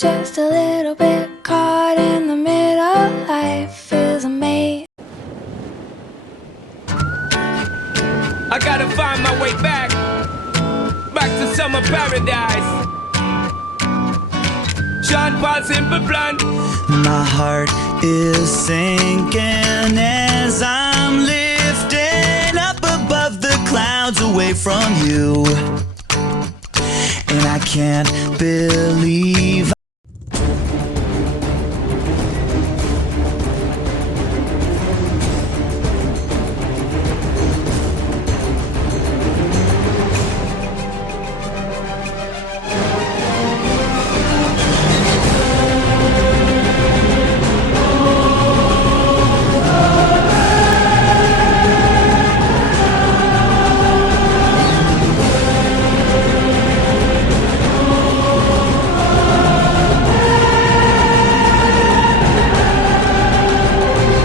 just a little bit caught in the middle. Life is a maze. I gotta find my way back to summer paradise. Sean Paul, Simple Plan. My heart is sinking as I'm lifting up above the clouds away from you. And I can't believe